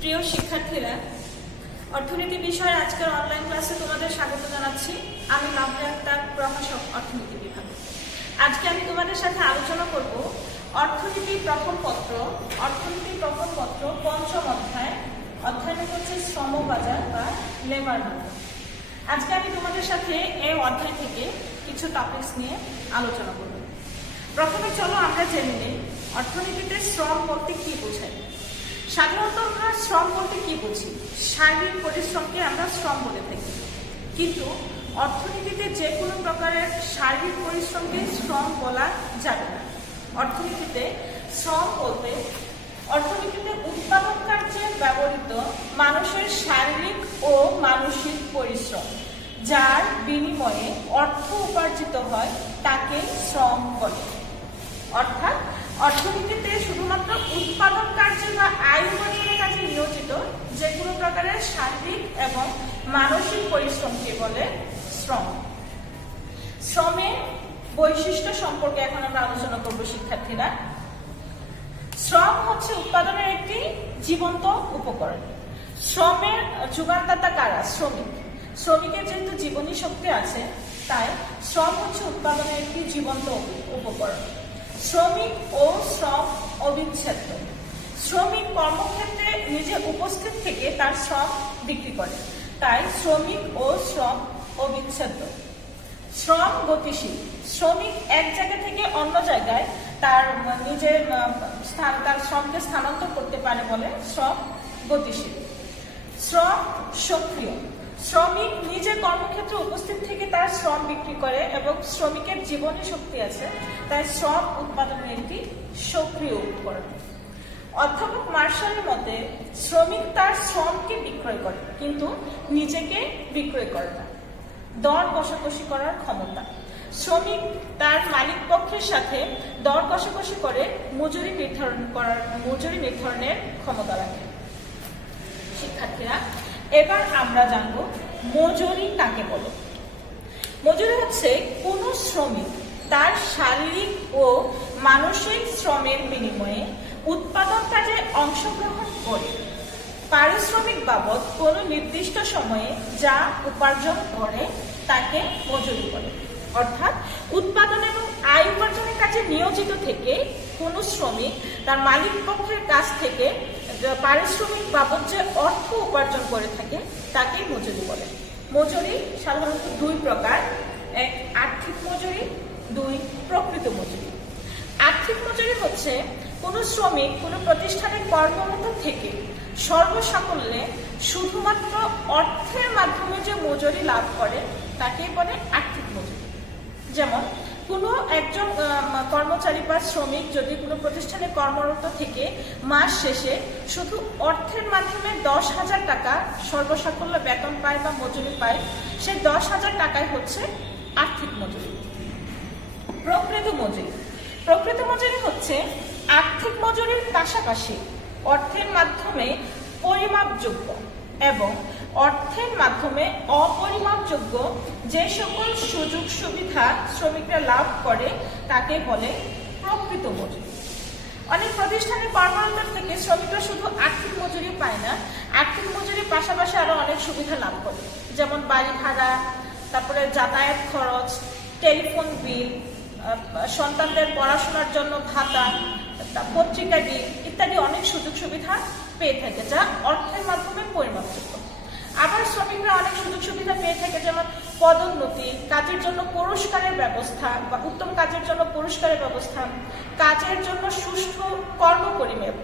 প্রিয় শিক্ষার্থীরা, অর্থনীতি বিষয়ের আজকের অনলাইন ক্লাসে তোমাদের স্বাগত জানাচ্ছি। আমি লাভলিয়া আক্তার, প্রভাষক, অর্থনীতি বিভাগ। আজকে আমি তোমাদের সাথে আলোচনা করব অর্থনীতি প্রথম পত্র পঞ্চম অধ্যায়টা হচ্ছে শ্রমবাজার বা লেবার মার্কেট। আজকে আমি তোমাদের সাথে এই অধ্যায় থেকে কিছু টপিকস নিয়ে আলোচনা করব। প্রথমে চলো আমরা জেনে নিই অর্থনীতিতে শ্রম বলতে কি বোঝায়। সাধারণত আমরা শ্রম বলতে কি বুঝি? শারীরিক পরিশ্রমকে আমরা শ্রম বলে থাকি, কিন্তু অর্থনীতিতে যে কোনো প্রকারের শারীরিক পরিশ্রমকে শ্রম বলা যাবে না। অর্থনীতিতে শ্রম বলতে অর্থনীতিতে উৎপাদন কার্যে ব্যবহৃত মানুষের শারীরিক ও মানসিক পরিশ্রম, যার বিনিময়ে অর্থ উপার্জিত হয়, তাকে শ্রম বলে। অর্থাৎ অর্থনীতিতে শুধুমাত্র উৎপাদন কার্যে বা আয় উপার্জনের কাজে নিয়োজিত যে কোনো প্রকারের শারীরিক এবং মানসিক পরিশ্রমকে বলে শ্রম। শ্রমের বৈশিষ্ট্য সম্পর্কে এখন আমরা আলোচনা করব শিক্ষার্থীরা। শ্রম হচ্ছে উৎপাদনের একটি জীবন্ত উপকরণ। শ্রমের যোগানদাতা কারা? শ্রমিকের যেহেতু জীবনী শক্তি আছে, তাই শ্রম হচ্ছে উৎপাদনের একটি জীবন্ত উপকরণ। শ্রমিক ও শ্রম অবিচ্ছেদ্য। শ্রমিক কর্মক্ষেত্রে নিজে উপস্থিত থেকে তার শ্রম বিক্রি করে, তাই শ্রমিক ও শ্রম অবিচ্ছেদ্য। শ্রম গতিশীল। শ্রমিক এক জায়গা থেকে অন্য জায়গায় তার নিজের তার শ্রমকে স্থানান্তর করতে পারে বলে শ্রম গতিশীল। শ্রম সক্রিয়। শ্রমিক নিজের কর্মক্ষেত্রে উপস্থিত থেকে তার শ্রম বিক্রি করে এবং শ্রমিকের জীবনী শক্তি আছে, তাই শ্রম উৎপাদনের একটি সক্রিয় উপকরণ। অধ্যাপক মার্শালের মতে শ্রমিক তার শ্রমকে বিক্রয় করে, কিন্তু নিজেকে বিক্রয় করে না। দর কষাকষি করার ক্ষমতা। শ্রমিক তার মালিক পক্ষের সাথে দর কষাকষি করে মজুরি নির্ধারণের ক্ষমতা রাখে। শিক্ষার্থীরা, এবার আমরা জানবো মজুরি কাকে বলে। মজুরি হচ্ছে কোন শ্রমিক তার শারীরিক ও মানসিক শ্রমের বিনিময়ে উৎপাদন কাজে অংশগ্রহণ করে পারিশ্রমিক বাবদ কোনো নির্দিষ্ট সময়ে যা উপার্জন করে তাকে মজুরি বলে। অর্থাৎ উৎপাদন এবং আয় উপার্জনের কাজে নিয়োজিত থেকে কোনো শ্রমিক তার মালিক পক্ষের কাছ থেকে পারিশ্রমিক বাবদ যে অর্থ উপার্জন করে থাকে তাকে মজুরি বলে। মজুরি সাধারণত দুই প্রকার, এক আর্থিক মজুরি, দুই প্রকৃত মজুরি। আর্থিক মজুরি হচ্ছে কোনো শ্রমিক কোনো প্রতিষ্ঠানে কর্মরত থেকে সর্বসাকল্যে শুধুমাত্র অর্থের মাধ্যমে যে মজুরি লাভ করে তাকে বলে আর্থিক মজুরি। যেমন কোনো একজন কর্মচারী বা শ্রমিক যদি কোনো প্রতিষ্ঠানে কর্মরত থেকে মাস শেষে শুধু অর্থের মাধ্যমে 10,000 টাকা সর্বসাকল্য বেতন পায় বা মজুরি পায়, সে 10,000 টাকায় হচ্ছে আর্থিক মজুরি। প্রকৃত মজুরি হচ্ছে আর্থিক মজুরির পাশাপাশি অর্থের মাধ্যমে পরিমাপযোগ্য এবং অর্থের মাধ্যমে অপরিমাপযোগ্য যে সকল সুযোগ সুবিধা শ্রমিকরা লাভ করে তাকে বলে প্রকৃত মজুরি। অনেক প্রতিষ্ঠানে কর্মরত থেকে শ্রমিকরা শুধু আর্থিক মজুরি পায় না, আর্থিক মজুরির পাশাপাশি আরো অনেক সুবিধা লাভ করে, যেমন বাড়ি ভাড়া, তারপরে যাতায়াত খরচ, টেলিফোন বিল, সন্তানদের পড়াশোনার জন্য ভাতা, পত্রিকা বিল ইত্যাদি অনেক সুযোগ সুবিধা পেয়ে থাকে, যা অর্থের মাধ্যমে পরিমাপযোগ্য। আবার শ্রমিকরা অনেক সুযোগ সুবিধা পেয়ে থাকে, যেমন পদোন্নতি, কাজের জন্য পুরস্কারের ব্যবস্থা বা উত্তম কাজের জন্য পুরস্কারের ব্যবস্থা, কাজের জন্য সুষ্ঠু কর্ম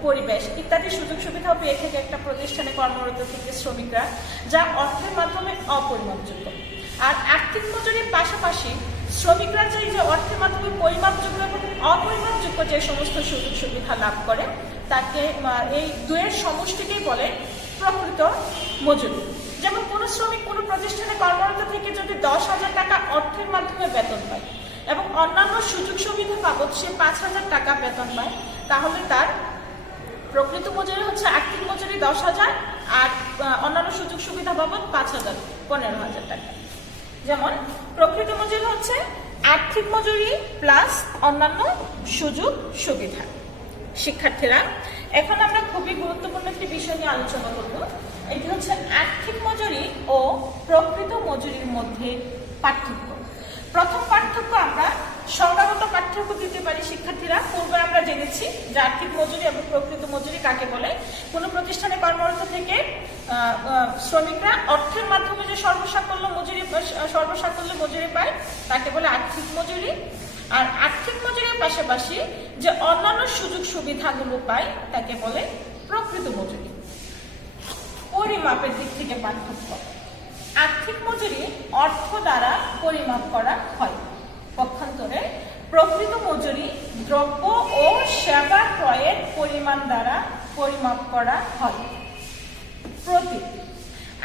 পরিবেশ ইত্যাদি সুযোগ সুবিধাও পেয়ে থাকে একটা প্রতিষ্ঠানে কর্মরত থেকে শ্রমিকরা, যা অর্থের মাধ্যমে অপরিমাপযোগ্য। আর আর্থিক মজুরির পাশাপাশি শ্রমিকরা যে অর্থের মাধ্যমে পরিমাপযোগ্য এবং অপরিমাপযোগ্য যে সমস্ত সুযোগ সুবিধা লাভ করে তাকে এই দুয়ের সমষ্টিকেই বলে প্রকৃত মজুরি। যেমন কোনো শ্রমিক কোনো প্রতিষ্ঠানে কর্মরত থেকে যদি 10,000 টাকা অর্থের মাধ্যমে বেতন পায় এবং অন্যান্য সুযোগ সুবিধা বাবদ সে 5,000 টাকা বেতন পায়, তাহলে তার প্রকৃত মজুরি হচ্ছে আর্থিক মজুরি 10,000 আর অন্যান্য সুযোগ সুবিধা বাবদ 5,000, 15,000 টাকা। যেমন প্রকৃত মজুরি হচ্ছে আর্থিক মজুরি প্লাস অন্যান্য সুযোগ সুবিধা। শিক্ষার্থীরা, এখন আমরা খুবই গুরুত্বপূর্ণ একটি বিষয় নিয়ে আলোচনা করব। এটি হচ্ছে আর্থিক মজুরি ও প্রকৃত মজুরির মধ্যে পার্থক্য। প্রথম পার্থক্য আমরা সংজ্ঞাগত পার্থক্য দিতে পারি শিক্ষার্থীরা। পূর্বে আমরা জেনেছি যে আর্থিক মজুরি এবং প্রকৃত মজুরি কাকে বলে। কোনো প্রতিষ্ঠানে কর্মরত থেকে শ্রমিকরা অর্থের মাধ্যমে যে সর্বসাকল্য মজুরি পায় তাকে বলে আর্থিক মজুরি। আর আর্থিক মজুরির পাশাপাশি যে অন্যান্য সুযোগ সুবিধাগুলো পায় তাকে বলে প্রকৃত মজুরি। পরিমাপের দিক থেকে পার্থক্য। আর্থিক মজুরি অর্থ দ্বারা পরিমাপ করা হয়, পক্ষান্তরে প্রকৃত মজুরি দ্রব্য ও সেবা ক্রয়ের পরিমাণ দ্বারা পরিমাপ করা হয়। প্রতীক।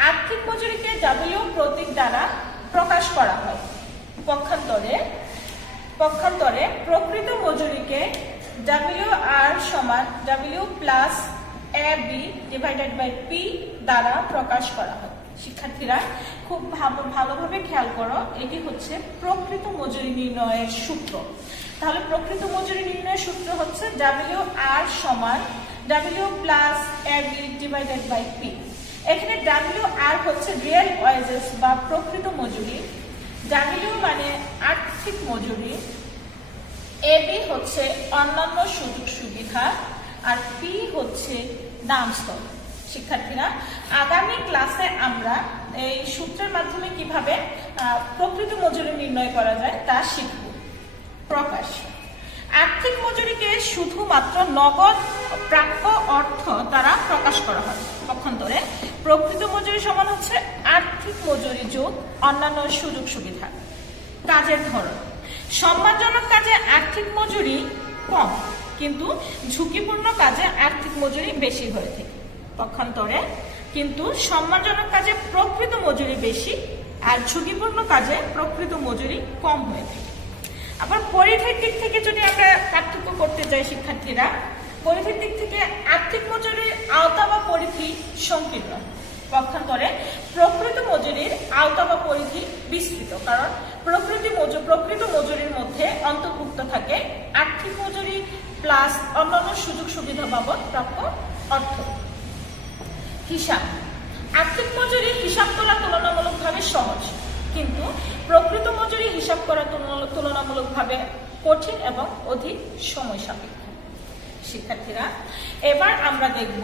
আর্থিক মজুরিকে ডাব্লিউ প্রতীক দ্বারা প্রকাশ করা হয়, পক্ষান্তরে প্রকৃত মজুরিকে WR সমান W plus AB divided by P দ্বারা প্রকাশ করা হয়। শিক্ষার্থীরা খুব ভালোভাবে খেয়াল করো, এটি হচ্ছে প্রকৃত মজুরি নির্ণয়ের সূত্র। তাহলে প্রকৃত মজুরি নির্ণয়ের সূত্র হচ্ছে WR সমান W plus AB divided by P। এখানে WR হচ্ছে রিয়েল ওয়েজেস বা প্রকৃত মজুরি, W মানে আর্থিক মজুরি, AB হচ্ছে অন্যান্য সুযোগ সুবিধা, আর P হচ্ছে দাম স্তর। শিক্ষার্থীরা আগামী ক্লাসে আমরা এই সূত্রের মাধ্যমে কিভাবে প্রকৃত মজুরি নির্ণয় করা যায় তা শিখব। প্রকাশ। আর্থিক মজুরিকে শুধুমাত্র নগদ প্রাপ্য অর্থ দ্বারা প্রকাশ করা হয়, পক্ষান্তরে প্রকৃত মজুরি সমান হচ্ছে আর্থিক মজুরি যোগ অন্যান্য সুযোগ সুবিধা। কাজের ধরন। সম্মানজনক কাজে আর্থিক মজুরি কম, কিন্তু ঝুঁকিপূর্ণ কাজে আর্থিক মজুরি বেশি হয়ে থাকে, পক্ষান্তরে কিন্তু সম্মানজনক কাজে প্রকৃত মজুরি বেশি আর ঝুঁকিপূর্ণ কাজে প্রকৃত মজুরি কম হয়ে থাকে। আবার পরিধির দিক থেকে যদি আমরা পার্থক্য করতে যাই শিক্ষার্থীরা, পরিধির দিক থেকে আর্থিক মজুরির আওতা বা পরিধি সংকীর্ণ, পক্ষান্তরে প্রকৃত মজুরির আওতা বা পরিধি বিস্তৃত, কারণ প্রকৃত মজুরির মধ্যে অন্তর্ভুক্ত থাকে আর্থিক মজুরি প্লাস অন্যান্য সুযোগ সুবিধা বাবদ প্রাপ্য অর্থ। হিসাব। আর্থিক মজুরি হিসাব করা তুলনামূলকভাবে সহজ, কিন্তু প্রকৃত মজুরি হিসাব করা তুলনামূলকভাবে কঠিন এবং অধিক সময় সাপেক্ষ। শিক্ষার্থীরা এবার আমরা দেখব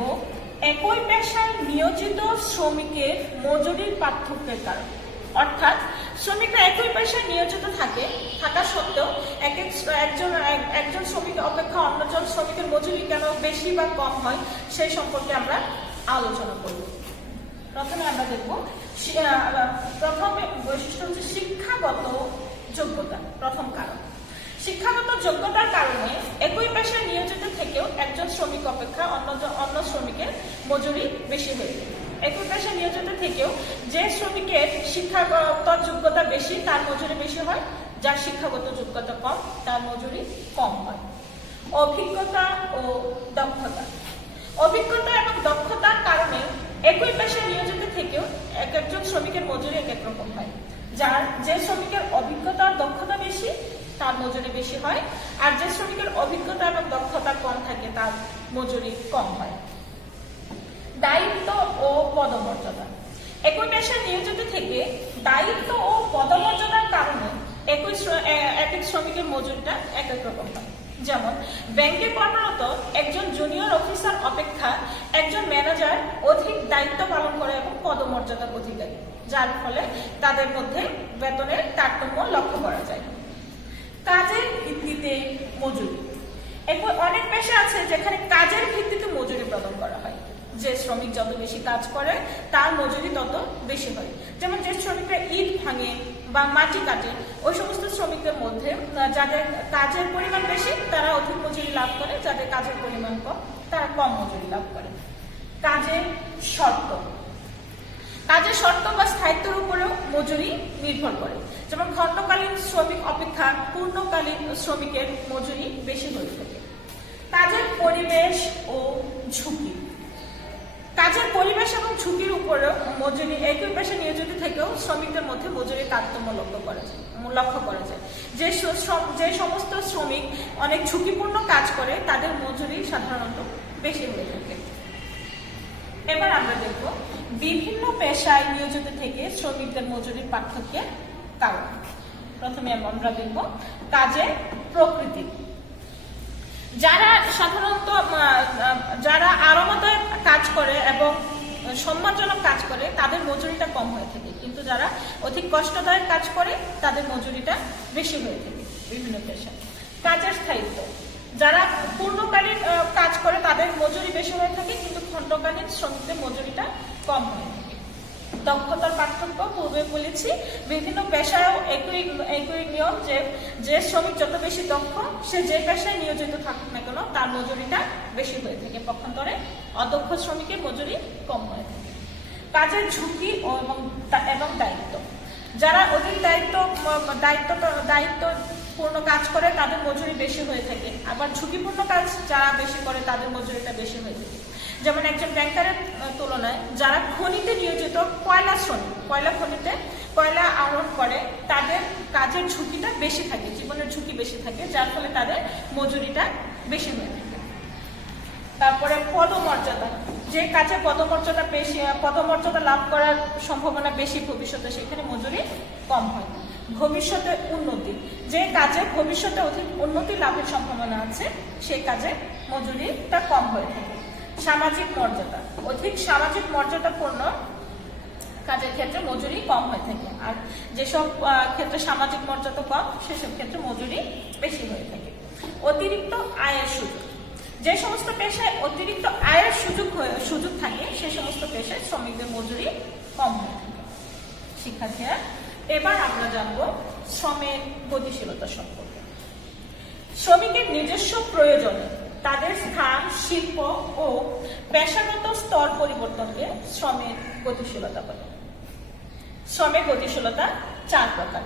একই পেশায় নিয়োজিত শ্রমিকের মজুরির পার্থক্যের কারণ। অর্থাৎ শ্রমিকরা একই পেশায় নিয়োজিত থাকা সত্ত্বেও একজন শ্রমিক অপেক্ষা অন্যজন শ্রমিকের মজুরি কেন বেশি বা কম হয় সেই সম্পর্কে আমরা আলোচনা করব। প্রথমে আমরা দেখব প্রথম বৈশিষ্ট্য হচ্ছে শিক্ষাগত যোগ্যতা। প্রথম কারণ, শিক্ষাগত যোগ্যতার কারণে একই পেশায় নিয়োজিত থেকেও একজন শ্রমিক অপেক্ষা অন্য শ্রমিকের মজুরি বেশি হয়ে যায়। একই পেশায় নিয়োজিত থেকেও যে শ্রমিকের শিক্ষাগত যোগ্যতা বেশি তার মজুরি বেশি হয়, যার শিক্ষাগত যোগ্যতা কম তার মজুরি কম হয়। অভিজ্ঞতা ও দক্ষতা। অভিজ্ঞতা এবং দক্ষতার কারণে একই পেশায় নিয়োজিত থেকেও একজন শ্রমিকের মজুরি এক রকম হয়। যে শ্রমিকের অভিজ্ঞতা আর দক্ষতা বেশি তার মজুরি বেশি হয়, আর যে শ্রমিকের অভিজ্ঞতা এবং দক্ষতা কম থাকে তার মজুরি কম হয়। দায়িত্ব ও পদমর্যাদা। একই পেশায় নিয়োজিত থেকে দায়িত্ব ও পদমর্যাদার কারণে এক শ্রমিকের মজুরিটা এক রকম হয়। যেমন ব্যাংকে কর্মরত একজন জুনিয়র অফিসার অপেক্ষা একজন ম্যানেজার অধিক দায়িত্ব পালন করে এবং পদমর্যাদার অধিকারী, যার ফলে তাদের মধ্যে বেতনের তারতম্য লক্ষ্য করা যায়। কাজের ভিত্তিতে মজুরি। অনেক পেশা আছে যেখানে কাজের ভিত্তিতে মজুরি প্রদান করা হয়। যে শ্রমিক যত বেশি কাজ করে তার মজুরি তত বেশি হয়। যেমন যে শ্রমিকরা ইট ভাঙে বা মাটি কাটে, ওই সমস্ত শ্রমিকদের মধ্যে যাদের কাজের পরিমাণ বেশি তারা অধিক মজুরি লাভ করে, যাদের কাজের পরিমাণ কম তারা কম মজুরি লাভ করে। কাজের শর্ত। কাজের শর্ত বা স্থায়িত্বের উপরেও মজুরি নির্ভর করে। যেমন খণ্ডকালীন শ্রমিক অপেক্ষা পূর্ণকালীন শ্রমিকের মজুরি বেশি হয়ে থাকে। কাজের পরিবেশ ও ঝুঁকি। কাজের পরিবেশ এবং ঝুঁকির উপরেও মজুরি একই পেশায় নিয়োজিত থেকেও শ্রমিকদের মধ্যে মজুরির তারতম্য লক্ষ্য করা যায়। যে সমস্ত শ্রমিক অনেক ঝুঁকিপূর্ণ কাজ করে তাদের মজুরি সাধারণত বেশি হয়ে থাকে। এবার আমরা দেখব বিভিন্ন পেশায় নিয়োজিত থেকে শ্রমিকদের মজুরির পার্থক্যের কারণ। প্রথমে আমরা দেখব কাজের প্রকৃতি। যারা সাধারণত যারা আরামদায়ক কাজ করে এবং সম্মানজনক কাজ করে তাদের মজুরিটা কম হয়ে থাকে, কিন্তু যারা অধিক কষ্টদায়ক কাজ করে তাদের মজুরিটা বেশি হয়ে থাকে বিভিন্ন পেশায়। কাজের স্থায়িত্ব, যারা পূর্ণকালীন কাজ করে তাদের মজুরি বেশি হয়ে থাকে, কিন্তু খণ্ডকালীন শ্রমিকদের মজুরিটা কম হয়ে থাকে। দক্ষতার পার্থক্য পূর্বে বলেছি, বিভিন্ন পেশায়ও একই নিয়ম যে শ্রমিক যত বেশি দক্ষ সে যে পেশায় নিয়োজিত থাকুক না কেন তার মজুরিটা বেশি হয়ে থাকে, পক্ষান্তরে অদক্ষ শ্রমিকের মজুরি কম হয়ে থাকে। কাজের ঝুঁকি এবং দায়িত্ব, যারা অধিক দায়িত্বপূর্ণ কাজ করে তাদের মজুরি বেশি হয়ে থাকে, আবার ঝুঁকিপূর্ণ কাজ যারা বেশি করে তাদের মজুরিটা বেশি হয়ে থাকে। যেমন একজন ব্যাংকারের তুলনায় যারা খনিতে নিয়োজিত কয়লা শ্রমিক, কয়লা খনিতে কয়লা আহরণ করে তাদের কাজের ঝুঁকিটা বেশি থাকে, জীবনের ঝুঁকি বেশি থাকে, যার ফলে তাদের মজুরিটা বেশি হয়ে থাকে। তারপরে পদমর্যাদা, যে কাজে পদমর্যাদা লাভ করার সম্ভাবনা বেশি ভবিষ্যতে, সেখানে মজুরি কম হয়। ভবিষ্যতে উন্নতি, যে কাজে ভবিষ্যতে অধিক উন্নতি লাভের সম্ভাবনা আছে সেই কাজে মজুরিটা কম হয়ে থাকে। সামাজিক মর্যাদা, অধিক সামাজিক মর্যাদাপূর্ণ কাজের ক্ষেত্রে মজুরি কম হয়ে থাকে, আর যেসব ক্ষেত্রে সামাজিক মর্যাদা কম সেসব ক্ষেত্রে মজুরি বেশি হয়ে থাকে। অতিরিক্ত আয়ের সুযোগ, যে সমস্ত পেশায় অতিরিক্ত আয়ের সুযোগ থাকে সে সমস্ত পেশায় শ্রমিকদের মজুরি কম হয়ে থাকে। শিক্ষার্থীরা, এবার আমরা জানবো শ্রমের গতিশীলতা সম্পর্কে। শ্রমিকের নিজস্ব প্রয়োজনে তাদের স্থান, শিল্প ও পেশাগত স্তর পরিবর্তনকে শ্রমের গতিশীলতা বলে। শ্রমের গতিশীলতা 4 প্রকার: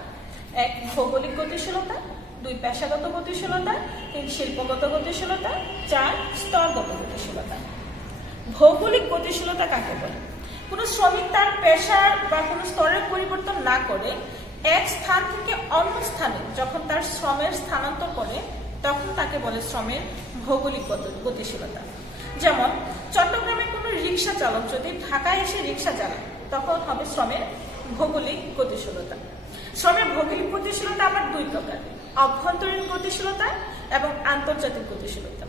1 ভৌগোলিক গতিশীলতা, 2 পেশাগত গতিশীলতা, 3 শিল্পগত গতিশীলতা, 4 স্তরগত গতিশীলতা। ভৌগোলিক গতিশীলতা কাকে বলে? কোনো শ্রমিক তার পেশার বা কোনো স্তরের পরিবর্তন না করে এক স্থান থেকে অন্য স্থানে যখন তার শ্রমের স্থানান্তর করে তখন তাকে বলে শ্রমের ভৌগোলিক গতিশীলতা। যেমন চট্টগ্রামে কোনো রিক্সা চালক যদি ঢাকায় এসে রিক্সা চালায় তখন হবে শ্রমের ভৌগোলিক গতিশীলতা। শ্রমের ভৌগোলিক গতিশীলতা আবার 2 প্রকার: অভ্যন্তরীণ গতিশীলতা এবং আন্তর্জাতিক গতিশীলতা।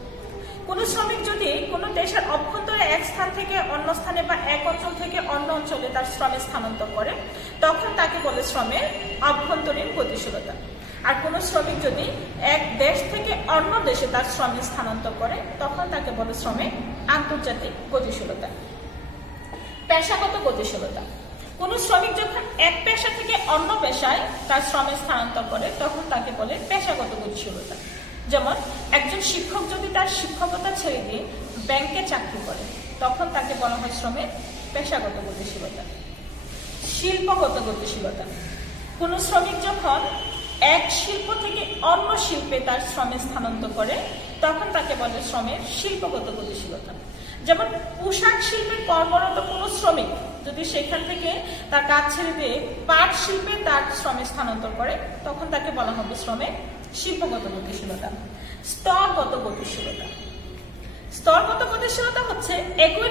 কোনো শ্রমিক যদি কোনো দেশের অভ্যন্তরে এক স্থান থেকে অন্য স্থানে বা এক অঞ্চল থেকে অন্য অঞ্চলে তার শ্রমের স্থানান্তর করে তখন তাকে বলে শ্রমের অভ্যন্তরীণ গতিশীলতা। আর কোনো শ্রমিক যদি এক দেশ থেকে অন্য দেশে তার শ্রমের স্থানান্তর করে তখন তাকে বলে শ্রমের আন্তর্জাতিক গতিশীলতা। পেশাগত গতিশীলতা, কোনো শ্রমিক যখন এক পেশা থেকে অন্য পেশায় তার শ্রমের স্থানান্তর করে তখন তাকে বলে পেশাগত গতিশীলতা। যেমন একজন শিক্ষক যদি তার শিক্ষকতা ছেড়ে দিয়ে ব্যাংকে চাকরি করে তখন তাকে বলা হয় শ্রমের পেশাগত গতিশীলতা। শিল্পগত গতিশীলতা, কোনো শ্রমিক যখন এক শিল্প থেকে অন্য শিল্পে তার শ্রমের স্থানান্তর করে তখন তাকে বলে শ্রমের শিল্পগত গতিশীলতা। যেমন পোশাক শিল্পে কর্মরত কোনো শ্রমিক যদি সেখান থেকে তার কাজ ছেড়ে দিয়ে পাট শিল্পে তার শ্রমের স্থানান্তর করে তখন তাকে বলা হবে শ্রমের শিল্পগত গতিশীলতা। স্তরগত গতিশীলতা, স্তরগত গতিশীলতা হচ্ছে একই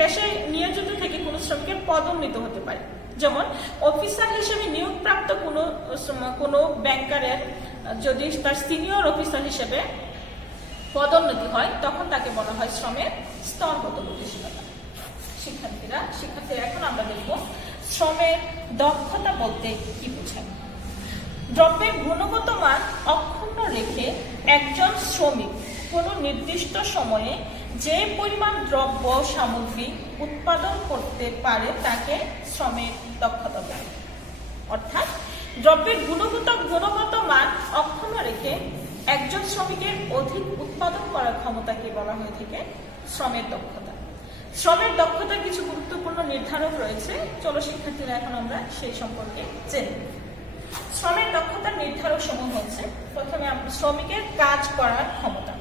পেশায় নিয়োজিত থেকে কোনো শ্রমিকের পদোন্নতি হতে পারে। যেমন অফিসার হিসেবে নিয়োগপ্রাপ্ত কোনো ব্যাংকারের যদি তার সিনিয়র অফিসার হিসেবে পদোন্নতি হয় তখন তাকে বলা হয় শ্রমের স্তরগত গতিশীলতা। শিক্ষার্থীরা এখন আমরা দেখব শ্রমের দক্ষতা বলতে কি বোঝায়। দ্রব্যের গুণগত মান অক্ষুণ্ণ রেখে একজন শ্রমিক কোনো নির্দিষ্ট সময়ে যে পরিমাণ দ্রব্য সামগ্রী উৎপাদন করতে পারে তাকে শ্রমের দক্ষতা বলে। অর্থাৎ দ্রব্যের গুণগত মান অক্ষুণ্ণ রেখে একজন শ্রমিকের অধিক উৎপাদন করার ক্ষমতাকে বলা হয়ে থাকে শ্রমের দক্ষতা। শ্রমের দক্ষতার কিছু গুরুত্বপূর্ণ নির্ধারক রয়েছে, চলো শিক্ষার্থীরা এখন আমরা সেই সম্পর্কে জেনে। শ্রমের দক্ষতার নির্ধারক সমূহ হচ্ছে, প্রথমে শ্রমিকের কাজ করার ক্ষমতা।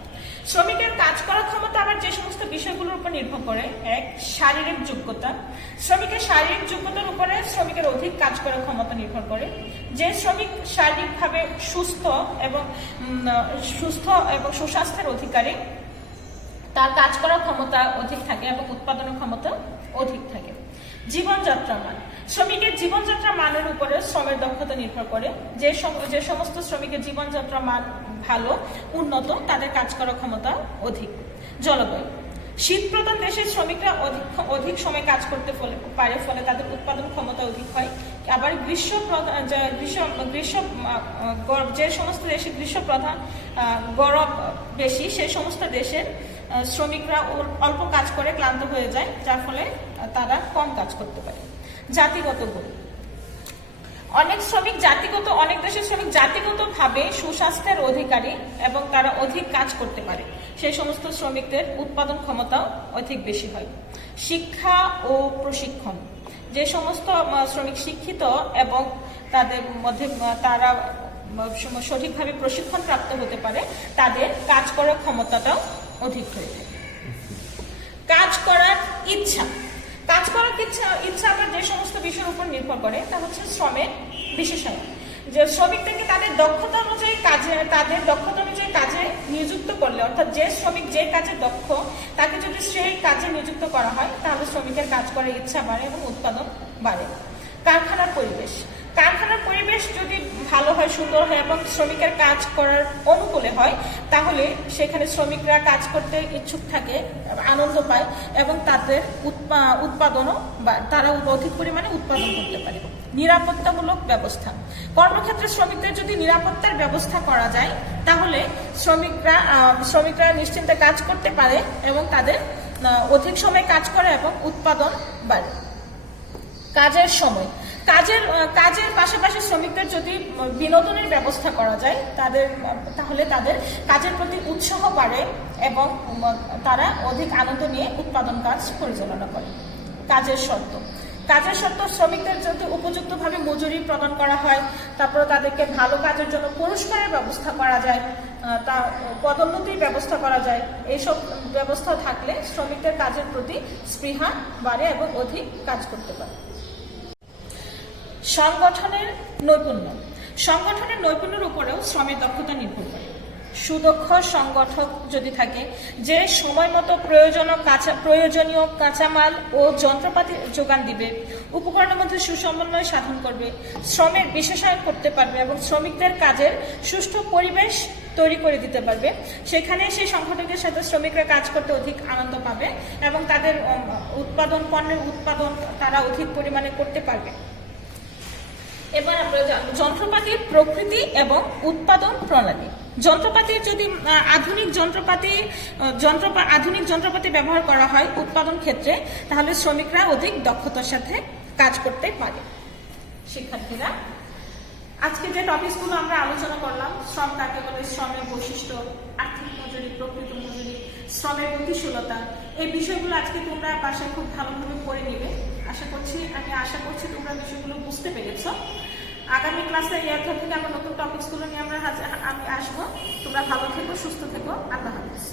শ্রমিকের কাজ করার ক্ষমতা আবার যে সমস্ত বিষয়গুলোর উপর নির্ভর করে: 1 শারীরিক যোগ্যতা, শ্রমিকের শারীরিক যোগ্যতার উপরে শ্রমিকের অধিক কাজ করার ক্ষমতা নির্ভর করে। যে শ্রমিক শারীরিকভাবে সুস্থ এবং সুস্বাস্থ্যের অধিকারী তার কাজ করার ক্ষমতা অধিক থাকে এবং উৎপাদনের ক্ষমতা অধিক থাকে। জীবনযাত্রা মান, শ্রমিকের জীবনযাত্রা মানের উপরে শ্রমের দক্ষতা নির্ভর করে। যে সমস্ত শ্রমিকের জীবনযাত্রা মান ভালো, উন্নত, তাদের কাজ করার ক্ষমতা অধিক। জলবায়ু, শীত প্রধান দেশের শ্রমিকরা অধিক সময় কাজ করতে পারে, ফলে তাদের উৎপাদন ক্ষমতা অধিক হয়। আবার যে সমস্ত দেশে গ্রীষ্ম প্রধান গরম বেশি, সেই সমস্ত দেশের শ্রমিকরা অল্প কাজ করে ক্লান্ত হয়ে যায়, যার ফলে তারা কম কাজ করতে পারে। জাতিগত গুণ, অনেক দেশের শ্রমিক জাতিগতভাবে সুস্বাস্থ্যের অধিকারী এবং তারা অধিক কাজ করতে পারে, সেই সমস্ত শ্রমিকদের উৎপাদন ক্ষমতাও অধিক বেশি হয়। শিক্ষা ও প্রশিক্ষণ, যে সমস্ত শ্রমিক শিক্ষিত এবং তাদের মধ্যে তারা সঠিকভাবে প্রশিক্ষণ প্রাপ্ত হতে পারে, তাদের কাজ করার ক্ষমতাটাও অধিক হয়ে থাকে। কাজ করার ইচ্ছা আবার যে সমস্ত বিষয়ের উপর নির্ভর করে, তা হচ্ছে শ্রমের বিশেষায়ন। যে শ্রমিকদেরকে তাদের দক্ষতা অনুযায়ী কাজে নিযুক্ত করলে, অর্থাৎ যে শ্রমিক যে কাজে দক্ষ, তাকে যদি সেই কাজে নিযুক্ত করা হয়, তাহলে শ্রমিকের কাজ করার ইচ্ছা বাড়ে এবং উৎপাদন বাড়ে। কারখানার পরিবেশ যদি ভালো হয়, সুন্দর হয় এবং শ্রমিকের কাজ করার অনুকূলে হয়, তাহলে সেখানে শ্রমিকরা কাজ করতে ইচ্ছুক থাকে, আনন্দ পায় এবং তাদের উৎপাদনও তারা অধিক পরিমাণে উৎপাদন করতে পারে। নিরাপত্তামূলক ব্যবস্থা, কর্মক্ষেত্রে শ্রমিকদের যদি নিরাপত্তার ব্যবস্থা করা যায়, তাহলে শ্রমিকরা নিশ্চিন্তে কাজ করতে পারে এবং তাদের অধিক সময় কাজ করে এবং উৎপাদন বাড়ে। কাজের সময়, কাজের পাশাপাশি শ্রমিকদের যদি বিনোদনের ব্যবস্থা করা যায়, তাহলে তাদের কাজের প্রতি উৎসাহ বাড়ে এবং তারা অধিক আনন্দ নিয়ে উৎপাদন কাজ পরিচালনা করে। কাজের শর্ত, শ্রমিকদের যদি উপযুক্তভাবে মজুরি প্রদান করা হয়, তারপরে তাদেরকে ভালো কাজের জন্য পুরস্কারের ব্যবস্থা করা যায়, পদোন্নতির ব্যবস্থা করা যায়, এইসব ব্যবস্থা থাকলে শ্রমিকদের কাজের প্রতি স্পৃহা বাড়ে এবং অধিক কাজ করতে পারে। সংগঠনের নৈপুণ্যের উপরেও শ্রমের দক্ষতা নির্ভর করে। সুদক্ষ সংগঠক যদি থাকে, যে সময় মতো প্রয়োজনীয় কাঁচামাল ও যন্ত্রপাতি যোগান দিবে, উপকরণের মধ্যে সুসমন্বয় সাধন করবে, শ্রমের বিশেষায়ন করতে পারবে এবং শ্রমিকদের কাজের সুষ্ঠু পরিবেশ তৈরি করে দিতে পারবে, সেখানে সেই সংগঠকের সাথে শ্রমিকরা কাজ করতে অধিক আনন্দ পাবে এবং তাদের পণ্যের উৎপাদন তারা অধিক পরিমাণে করতে পারবে। এবার আমরা যন্ত্রপাতির প্রকৃতি এবং উৎপাদন প্রণালী। যন্ত্রপাতির যদি আধুনিক যন্ত্রপাতি ব্যবহার করা হয় উৎপাদন ক্ষেত্রে, তাহলে শ্রমিকরা অধিক দক্ষতার সাথে কাজ করতে পারে। শিক্ষার্থীরা, আজকে যে টপিকসগুলো আমরা আলোচনা করলাম, শ্রম কাকে বলে, শ্রমের বৈশিষ্ট্য, আর্থিক মজুরি, প্রকৃত মজুরি, শ্রমের গতিশীলতা, এই বিষয়গুলো আজকে তোমরা বাসায় খুব ভালোভাবে পড়ে নিবে। আমি আশা করছি তোমরা বিষয়গুলো বুঝতে পেরেছ। আগামী ক্লাসে এই অধ্যায় থেকে আমরা নতুন টপিকসগুলো নিয়ে আমি আসবো। তোমরা ভালো থেকো, সুস্থ থেকো। আল্লাহ হাফেজ।